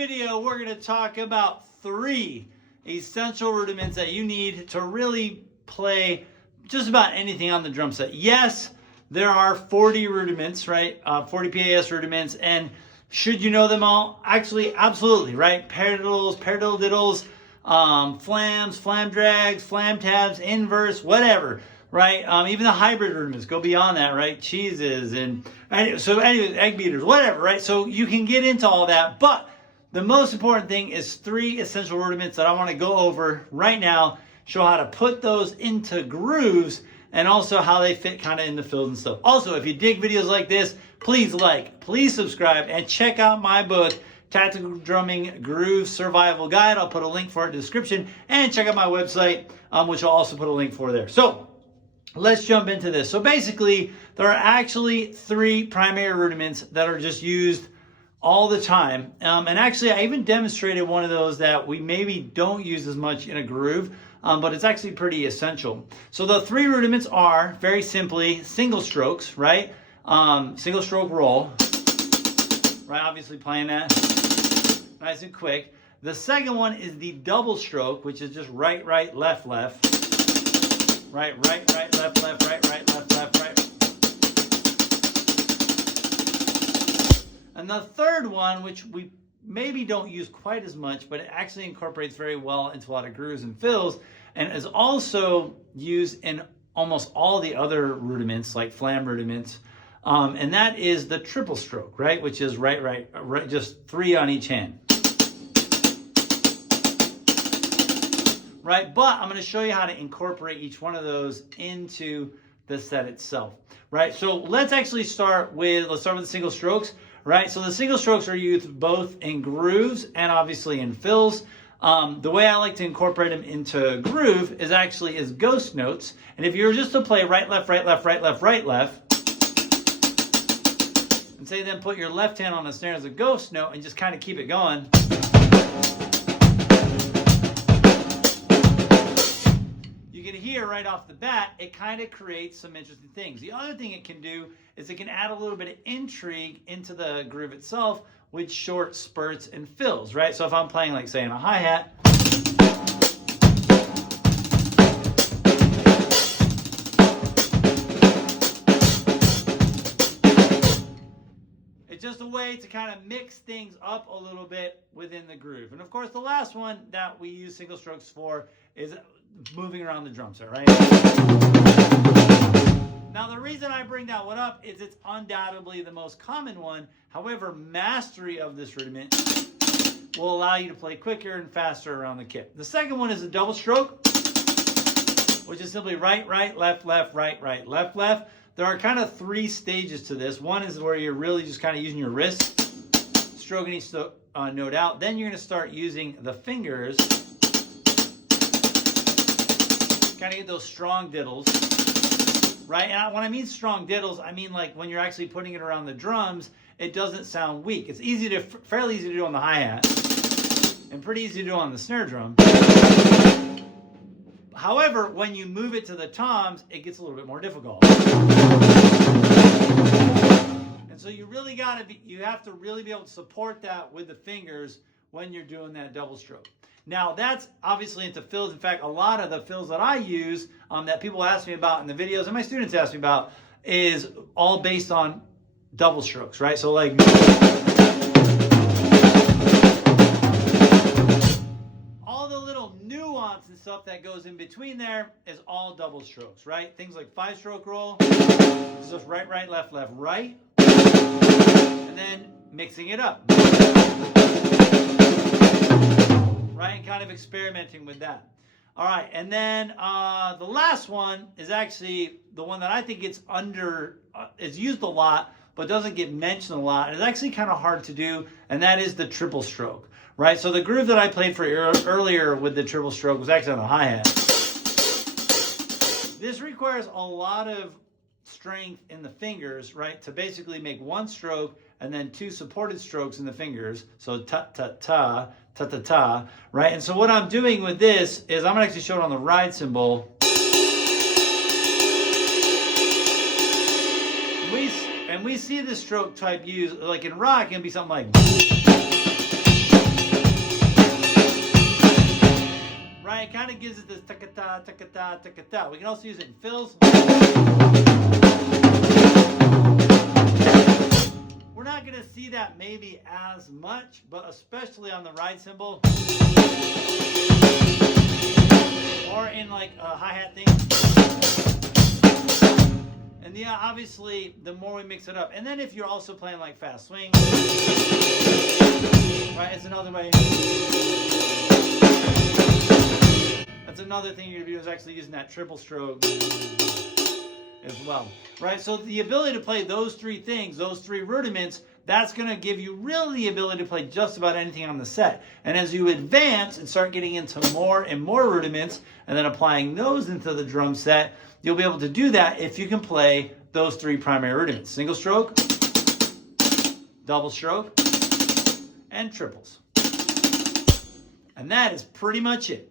video, we're going to talk about 3 essential rudiments that you need to really play just about anything on the drum set. Yes, there are 40 rudiments, right? 40 PAS rudiments, and should you know them all? Actually, absolutely, right? Paradiddles, paradiddles, flams, flam drags, flam tabs, inverse, whatever, right? Even the hybrid rudiments go beyond that, right? Cheeses and so anyway, egg beaters, whatever, right? So you can get into all that, but the most important thing is 3 essential rudiments that I want to go over right now, show how to put those into grooves, and also how they fit kind of in the fills and stuff. Also, if you dig videos like this, please like, please subscribe, and check out my book, Tactical Drumming Groove Survival Guide. I'll put a link for it in the description, and check out my website, which I'll also put a link for there. So let's jump into this. So basically, there are actually 3 primary rudiments that are just used all the time. And actually, I even demonstrated one of those that we maybe don't use as much in a groove, but it's actually pretty essential. So the 3 rudiments are, very simply, single strokes, right? Single stroke roll, right? Obviously playing that nice and quick. The second one is the double stroke, which is just right, right, left, left. Right, right, right, left, left, right, right, left, left, right. And the third one, which we maybe don't use quite as much, but it actually incorporates very well into a lot of grooves and fills, and is also used in almost all the other rudiments, like flam rudiments, and that is the triple stroke, right? Which is right, right, right, just 3 on each hand. Right, but I'm going to show you how to incorporate each one of those into the set itself, right? So let's actually start with the single strokes, right? So the single strokes are used both in grooves and obviously in fills. The way I like to incorporate them into groove is actually as ghost notes. And if you were just to play right, left, right, left, right, left, right, left, and say then put your left hand on the snare as a ghost note and just kind of keep it going, you can hear right off the bat, it kind of creates some interesting things. The other thing it can do is it can add a little bit of intrigue into the groove itself with short spurts and fills, right? So if I'm playing, like, say, in a hi-hat, it's just a way to kind of mix things up a little bit within the groove. And of course, the last one that we use single strokes for is moving around the drum set, right? Now, the reason I bring that one up is it's undoubtedly the most common one. However, mastery of this rudiment will allow you to play quicker and faster around the kit. The second one is a double stroke, which is simply right, right, left, left, right, right, left, left. There are kind of 3 stages to this. One is where you're really just kind of using your wrist, stroking each note out. Then you're going to start using the fingers, kind of get those strong diddles, right? And when I mean strong diddles, I mean like when you're actually putting it around the drums, it doesn't sound weak. It's fairly easy to do on the hi-hat, and pretty easy to do on the snare drum. However, when you move it to the toms, it gets a little bit more difficult. And so you have to really be able to support that with the fingers when you're doing that double stroke. Now, that's obviously into fills. In fact, a lot of the fills that I use that people ask me about in the videos and my students ask me about is all based on double strokes, right? So like all the little nuance and stuff that goes in between there is all double strokes, right? Things like 5-stroke roll, it's just right, right, left, left, right, and then mixing it up. Right, and kind of experimenting with that. All right, and then the last one is actually the one that I think is used a lot, but doesn't get mentioned a lot. It's actually kind of hard to do, and that is the triple stroke, right? So the groove that I played for earlier with the triple stroke was actually on the hi-hat. This requires a lot of strength in the fingers, right, to basically make 1 stroke and then 2 supported strokes in the fingers. So ta-ta-ta, ta-ta-ta, right? And so what I'm doing with this is I'm going to actually show it on the ride cymbal. And we see this stroke type used, like in rock, it can be something like. ta-ka-ta, ta-ka-ta. We can also use it in fills. We're not going to see that maybe as much, but especially on the ride cymbal or in like a hi-hat thing. And yeah, obviously, the more we mix it up. And then if you're also playing like fast swing, right, it's another way. That's another thing you're going to do is actually using that triple stroke as well, right? So the ability to play those three things, those three rudiments, that's going to give you really the ability to play just about anything on the set. And as you advance and start getting into more and more rudiments and then applying those into the drum set, you'll be able to do that if you can play those three primary rudiments: single stroke, double stroke, and triples. And that is pretty much it.